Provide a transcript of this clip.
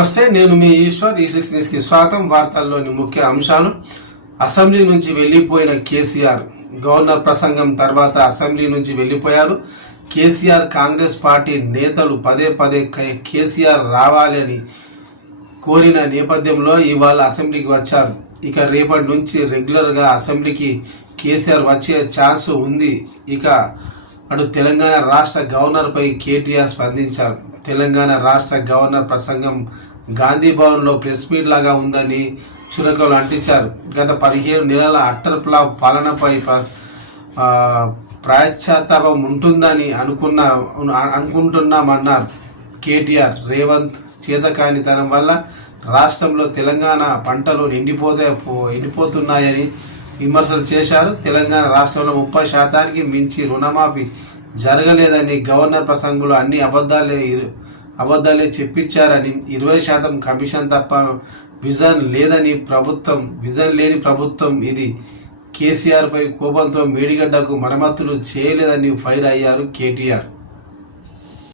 నమస్తే, నేను మీ ఈశ్వర్. ఈ6 న్యూస్కి స్వాగతం. వార్తల్లోని ముఖ్య అంశాలు. అసెంబ్లీ నుంచి వెళ్లిపోయిన కేసీఆర్. గవర్నర్ ప్రసంగం తర్వాత అసెంబ్లీ నుంచి వెళ్లిపోయారు కేసీఆర్. కాంగ్రెస్ పార్టీ నేతలు పదే పదే కేసీఆర్ రావాలని కోరిన నేపథ్యంలో ఇవాళ అసెంబ్లీకి వచ్చారు. ఇక రేపటి నుంచి రెగ్యులర్గా అసెంబ్లీకి కేసీఆర్ వచ్చే ఛాన్స్ ఉంది. ఇక అటు తెలంగాణ రాష్ట్ర గవర్నర్పై కేటీఆర్ స్పందించారు. తెలంగాణ రాష్ట్ర గవర్నర్ ప్రసంగం గాంధీ భవన్లో ప్రెస్ మీట్ లాగా ఉందని చురకలు అంటించారు. గత 15 నెలల అట్టర్ ఫ్లాప్ పాలనపై ప్రాయశ్చాత్తాపం ఉంటుందని అనుకుంటున్నామన్నారు కేటీఆర్. రేవంత్ చేతకానితనం వల్ల రాష్ట్రంలో తెలంగాణ పంటలు ఎండిపోతున్నాయని విమర్శలు చేశారు. తెలంగాణ రాష్ట్రంలో 30% మించి రుణమాఫీ జరగలేదని, గవర్నర్ ప్రసంగంలో అన్ని అబద్ధాలే చెప్పించారని, 20% కమిషన్ తప్ప విజన్ లేని ప్రభుత్వం ఇది. కేసీఆర్ పై కోపంతో మేడిగడ్డకు మరమ్మతులు చేయలేదని ఫైర్ అయ్యారు కేటీఆర్.